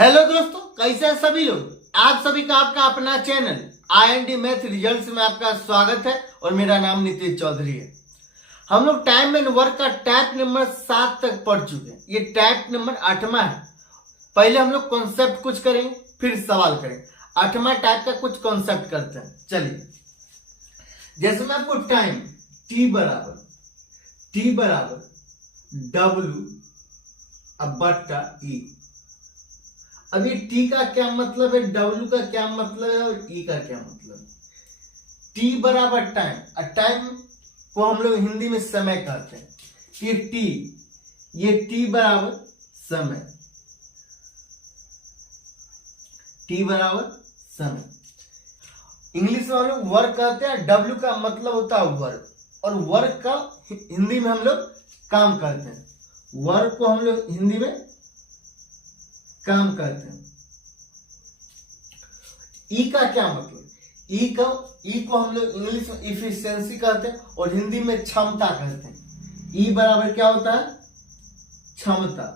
Hello दोस्तों, कैसे हैं सभी लोग। आप सभी का आपका अपना चैनल IND मैथ रिजल्ट्स में आपका स्वागत है और मेरा नाम नीतीश चौधरी है। हम लोग टाइम एंड वर्क का टाइप नंबर 7 तक पढ़ चुके हैं। ये टाइप नंबर 8वां है। पहले हम लोग कॉन्सेप्ट कुछ करेंगे, फिर सवाल करेंगे। 8वां टाइप का कुछ कॉन्सेप्ट करते हैं। चलिए, जैसे मैं आपको टाइम T बराबर W बट्टा E। अब ये T का क्या मतलब है, W का क्या मतलब है और E का क्या मतलब है। T बराबर टाइम, और टाइम को हम लोग हिंदी में समय कहते हैं। ये T बराबर समय, T बराबर समय। इंग्लिश में हम लोग वर्क कहते हैं। W का मतलब होता है वर्क, और वर्क का हिंदी में हम लोग काम करते हैं। वर्क को हम लोग हिंदी में काम करते हैं। ई का क्या मतलब, ई को हम लोग इंग्लिश में इफिशियंसी कहते हैं और हिंदी में क्षमता कहते हैं। ई बराबर क्या होता है, क्षमता।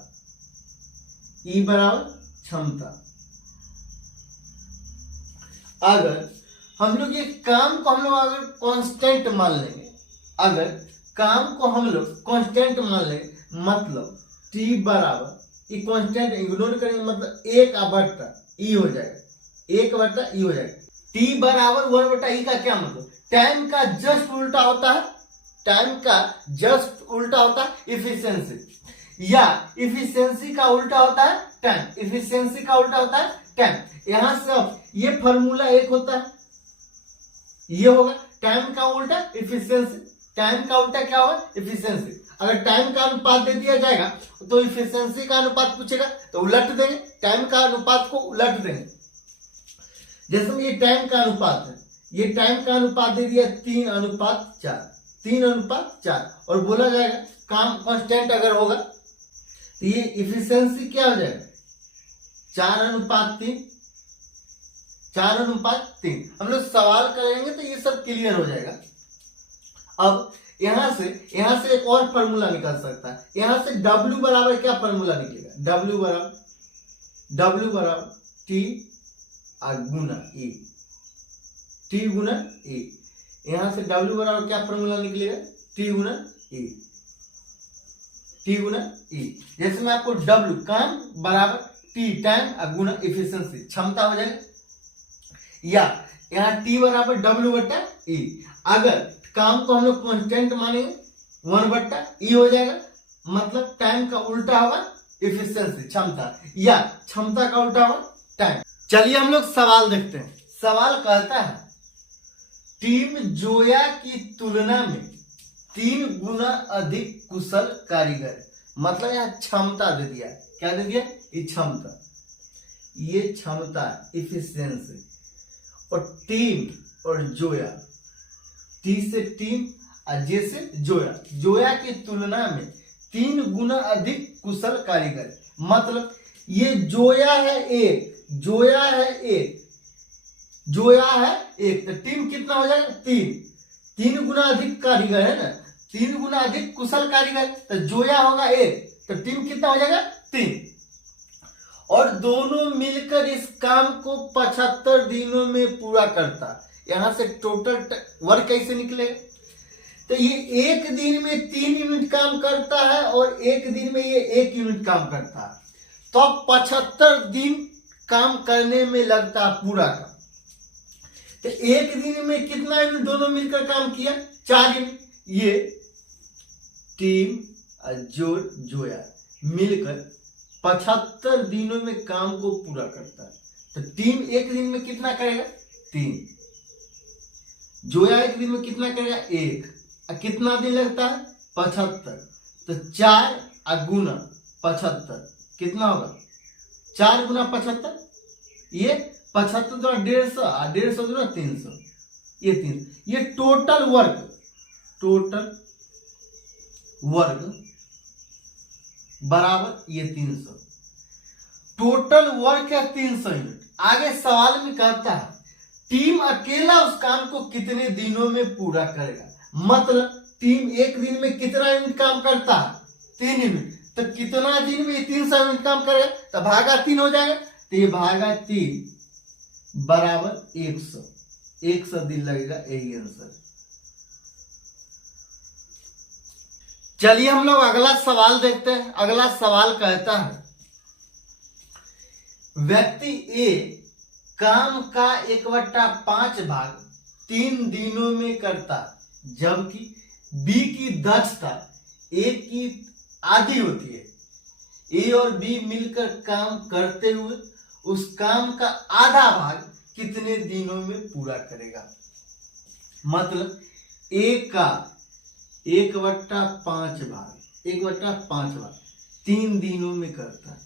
ई बराबर क्षमता। अगर हम लोग ये काम को हम लोग अगर कांस्टेंट मान लेंगे, अगर काम को हम लोग कांस्टेंट मान लेंगे, मतलब T बराबर, ये कांस्टेंट इग्नोर करेंगे, मतलब 1 बट्टा E हो जाएगा। 1 बट्टा E हो जाएगा। T बराबर 1 बट्टा E का क्या मतलब, टाइम का जस्ट उल्टा होता है। टाइम का जस्ट उल्टा होता है इफिशियंसी, या इफिशियंसी का उल्टा होता है टाइम। इफिशियंसी का उल्टा होता है टाइम। यहां से ये फॉर्मूला एक होता है, ये होगा टाइम का उल्टा इफिशियंसी। टाइम का उल्टा क्या होगा, इफिशियंसी। अगर टाइम का अनुपात दे दिया जाएगा तो इफिशियंसी का अनुपात पूछेगा तो उलट देंगे, टाइम का अनुपात को उलट देंगे। जैसे ये टाइम का अनुपात है, ये टाइम का अनुपात दे दिया 3:4, 3:4, और बोला जाएगा काम कांस्टेंट अगर होगा तो ये इफिशियंसी क्या हो जाएगा, 4:3, 4:3। हम लोग सवाल करेंगे तो ये सब क्लियर हो जाएगा। अब यहां से एक और फॉर्मूला निकल सकता है। यहां से W बराबर क्या फॉर्मूला निकलेगा, W बराबर T गुना E, T गुना E। यहां से W बराबर क्या फॉर्मूला निकलेगा, T गुना E, T गुना E। जैसे मैं आपको W काम बराबर T टाइम गुना इफिशियंसी क्षमता हो जाएगा, या यहाँ T बराबर W बट्टा E। अगर काम को हम लोग कांस्टेंट मानेंगे 1 बट्टा E हो जाएगा, मतलब टाइम का उल्टा होगा इफिशियंसी क्षमता, या क्षमता का उल्टा होगा टाइम। चलिए हम लोग सवाल देखते हैं। सवाल कहता है टीम जोया की तुलना में 3 गुना अधिक कुशल कारीगर। मतलब यहाँ क्षमता दे दिया है, क्या दे दिया, ये क्षमता, ये क्षमता इफिशियंसी। और टीम और जोया, T से टीम और J से जोया, जोया की तुलना में 3 गुना अधिक कुशल कारीगर। मतलब ये जोया है एक, जोया है एक, जोया है एक, तो टीम कितना हो जाएगा, 3 गुना अधिक कारीगर है ना, 3 गुना अधिक कुशल कारीगर, तो जोया होगा 1, तो टीम कितना हो जाएगा 3। और दोनों मिलकर इस काम को 75 दिनों में पूरा करता। यहां से टोटल वर्क कैसे निकलेगा, तो ये एक दिन में 3 यूनिट काम करता है और एक दिन में ये 1 यूनिट काम करता है, तो 75 दिन काम करने में लगता है पूरा का। तो एक दिन में कितना यूनिट दोनों मिलकर काम किया, 4 यूनिट। ये टीम और जोया मिलकर 75 दिनों में काम को पूरा करता है। तो टीम एक दिन में कितना करेगा, 3। जोया एक दिन में कितना करेगा, 1। कितना दिन लगता है, 75। तो 4 गुना 75 कितना होगा, 4 गुना 75, ये 75 गुना 150, 150 गुना 300, ये 300। ये टोटल वर्क बराबर ये 300। टोटल वर्क है 300 यूनिट। आगे सवाल में कहता है टीम अकेला उस काम को कितने दिनों में पूरा करेगा। मतलब टीम एक दिन में कितना यूनिट काम करता है, 3 यूनिट, तो कितना दिन में 300 यूनिट काम करेगा, तो भागा 3 हो जाएगा। तो ये भागा 3 बराबर 100 दिन लगेगा, यही आंसर। चलिए हम लोग अगला सवाल देखते हैं। अगला सवाल कहता है व्यक्ति ए काम का 1/5 भाग 3 दिनों में करता, जबकि बी की दक्षता ए की आधी होती है। ए और बी मिलकर काम करते हुए उस काम का आधा भाग कितने दिनों में पूरा करेगा? मतलब ए का 1/5 भाग 3 दिनों में करता है।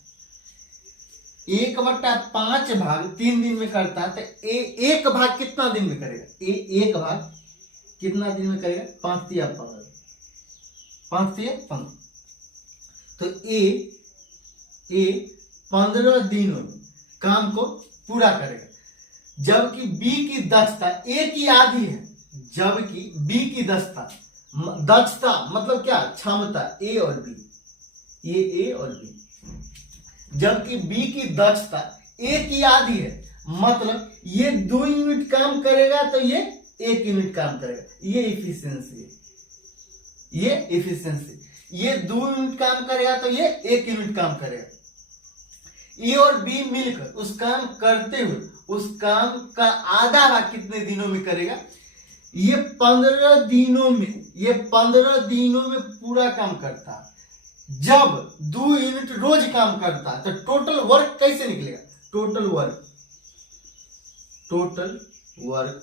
1/5 भाग 3 दिन में करता है, तो एक भाग कितना दिन में करेगा? एक भाग कितना दिन में करेगा? 5 या 15। तो ए 15 दिनों में काम को पूरा करेगा, जबकि बी की दक्षता ए की आधी है। जबकि बी की दक्षता मतलब क्या? क्षमता, ए और बी, ये ए और बी, जबकि बी की दक्षता ए की आधी है। मतलब ये 2 यूनिट काम करेगा तो ये 1 यूनिट काम करेगा। ये इफिशियंसी है, ये इफिशियंसी। ये 2 यूनिट काम करेगा तो ये 1 यूनिट काम करेगा। ए और बी मिलकर उस काम करते हुए उस काम का आधा भाग कितने दिनों में करेगा? ये 15 दिनों में पूरा काम करता है। जब 2 यूनिट रोज काम करता है तो टोटल वर्क कैसे निकलेगा? टोटल वर्क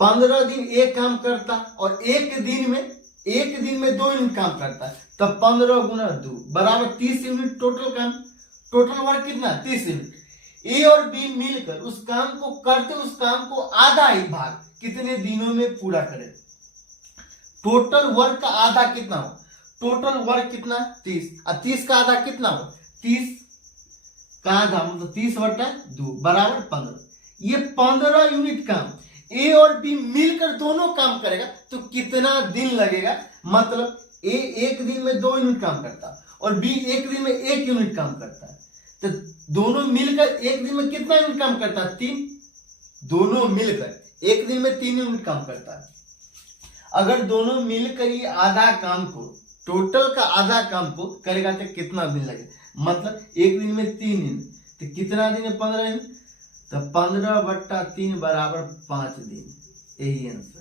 15 दिन एक काम करता और एक दिन में 2 यूनिट काम करता है, तब 15 गुना 2 बराबर 30 यूनिट टोटल वर्क कितना? 30 यूनिट। ए और बी मिलकर उस काम को करते उस काम को आधा ही भाग कितने दिनों में पूरा करे? टोटल वर्क का आधा कितना हो? टोटल वर्क कितना? 30। और 30 का आधा कितना हो? 30 का आधा मतलब 30/2 बराबर 15। ये 15 यूनिट काम ए और बी मिलकर दोनों काम करेगा तो कितना दिन लगेगा? मतलब ए 1 दिन में 2 यूनिट काम करता और बी 1 दिन में 1 यूनिट काम करता है, तो दोनों मिलकर 1 दिन में कितना यूनिट काम करता है? 3। दोनों मिलकर 1 दिन में 3 यूनिट काम करता है। अगर दोनों मिलकर ये आधा काम को, टोटल का आधा काम को करेगा तो कितना दिन लगेगा? मतलब 1 दिन में 3 यूनिट, तो कितना दिन है? 15 यूनिट। तो 15/3 बराबर 5 दिन, यही आंसर।